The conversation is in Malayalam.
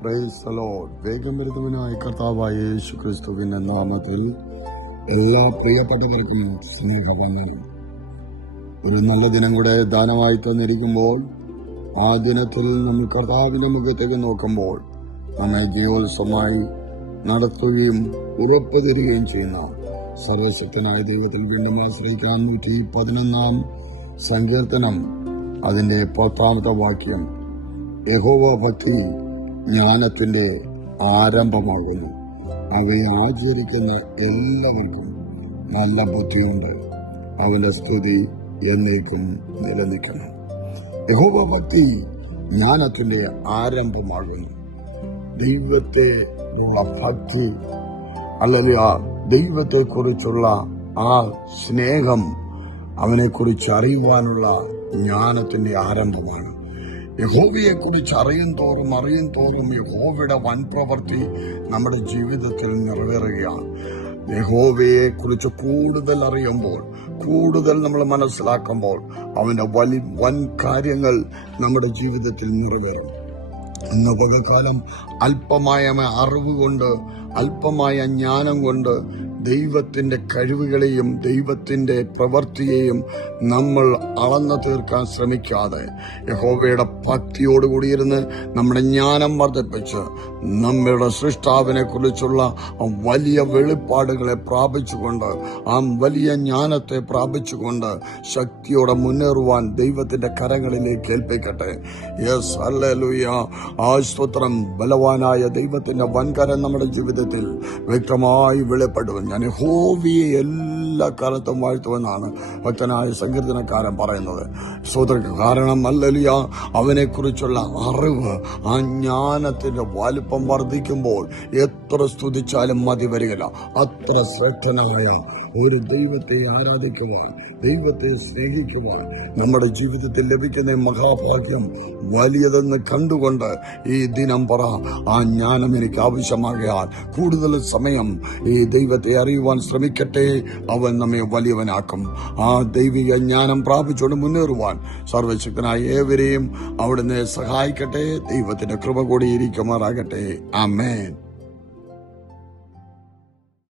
Praise the Lord. വേഗം വരുന്നവനായ കർത്താവായ യേശുക്രിസ്തുവിന്റെ നാമത്തിൽ എല്ലാ പ്രിയപ്പെട്ടവർക്കും സ്നേഹവന്ദനം. ഒരു നല്ല ദിനം കൂടെ ദാനമായി തന്നിരിക്കുമ്പോൾ ആ ദിനത്തിൽ നമ്മൾ കർത്താവിന്റെ മുഖത്തേക്ക് നോക്കുമ്പോൾ നമ്മെ ജയോത്സവമായി നടത്തുകയും ഉറപ്പ് തരികയും ചെയ്യുന്ന സർവശക്തനായ ദൈവത്തിൽ വീണ്ടും ആശ്രയിക്കാൻ 111 സങ്കീർത്തനം അതിന്റെ 10ാമത്തെ വാക്യം, യഹോവ ഭക്തി ജ്ഞാനത്തിന്റെ ആരംഭമാകുന്നു, അവയെ ആചരിക്കുന്ന എല്ലാവർക്കും നല്ല ബുദ്ധിയുണ്ട്, അവന്റെ സ്തുതി എന്നേക്കും നിലനിൽക്കണം. യഹോവ ഭക്തി ജ്ഞാനത്തിന്റെ ആരംഭമാകുന്നു. ദൈവത്തെ ഭക്തി അല്ലെങ്കിൽ ദൈവത്തെ കുറിച്ചുള്ള ആ സ്നേഹം, അവനെ കുറിച്ച് അറിയുവാനുള്ള ജ്ഞാനത്തിന്റെ ആരംഭമാണ്. യഹോവയെ കുറിച്ച് അറിയും തോറും യഹോവയുടെ വൻ പ്രവൃത്തി നമ്മുടെ ജീവിതത്തിൽ നിറവേറുകയാണ്. യഹോവയെ കുറിച്ച് കൂടുതൽ അറിയുമ്പോൾ, കൂടുതൽ നമ്മൾ മനസ്സിലാക്കുമ്പോൾ അവന്റെ വൻ കാര്യങ്ങൾ നമ്മുടെ ജീവിതത്തിൽ നിറവേറും. ഇന്ന് പകൽക്കാലം അല്പമായ അറിവ് കൊണ്ട്, അല്പമായ ജ്ഞാനം കൊണ്ട് ദൈവത്തിന്റെ കഴിവുകളെയും ദൈവത്തിന്റെ പ്രവൃത്തിയെയും നമ്മൾ അളന്നു തീർക്കാൻ ശ്രമിക്കാതെ യഹോവയുടെ ഭക്തിയോടുകൂടിയിരുന്ന് നമ്മുടെ ജ്ഞാനം വർദ്ധിപ്പിച്ച് നമ്മുടെ സൃഷ്ടാവിനെ കുറിച്ചുള്ള വലിയ വെളിപ്പാടുകളെ പ്രാപിച്ചുകൊണ്ട്, ആ വലിയ ജ്ഞാനത്തെ പ്രാപിച്ചുകൊണ്ട് ശക്തിയോടെ മുന്നേറുവാൻ ദൈവത്തിന്റെ കരങ്ങളിലേക്ക് ഏൽപ്പിക്കട്ടെ. Yes, hallelujah. ആ സ്തോത്രം. ബലവാനായ ദൈവത്തിന്റെ വൻകരം നമ്മുടെ ജീവിതത്തിൽ വ്യക്തമായി വെളിപ്പെടും. ഞാൻ യഹോവയെ എല്ലാ കാലത്തും വാഴ്ത്തുമെന്നാണ് ഭക്തനായ സങ്കീർത്തനക്കാരൻ പറയുന്നത്. സ്തോത്രക്ക് കാരണം ഹല്ലേലൂയ, അവനെ കുറിച്ചുള്ള അറിവ്, ആ ജ്ഞാനത്തിന്റെ വലിപ്പം വർദ്ധിക്കുമ്പോൾ എത്ര സ്തുതിച്ചാലും മതി വരികയില്ല. അത്ര ശ്രേഷ്ഠനായ ഒരു ദൈവത്തെ ആരാധിക്കുക, ദൈവത്തെ സ്നേഹിക്കുക നമ്മുടെ ജീവിതത്തിൽ ലഭിക്കുന്ന മഹാഭാഗ്യം വലിയതെന്ന് കണ്ടുകൊണ്ട് ഈ ദിനം പറ, ആ ജ്ഞാനം എനിക്ക് ആവശ്യമാകയാൽ കൂടുതൽ സമയം ഈ ദൈവത്തെ അറിയുവാൻ ശ്രമിക്കട്ടെ. അവൻ നമ്മെ വലിയവനാക്കും. ആ ദൈവിക ജ്ഞാനം പ്രാപിച്ചുകൊണ്ട് മുന്നേറുവാൻ സർവശക്തനായ ഏവരെയും അവിടുന്ന് സഹായിക്കട്ടെ. ദൈവത്തിന്റെ കൃപ കൂടി ഇരിക്കുമാറാകട്ടെ. ആമേൻ.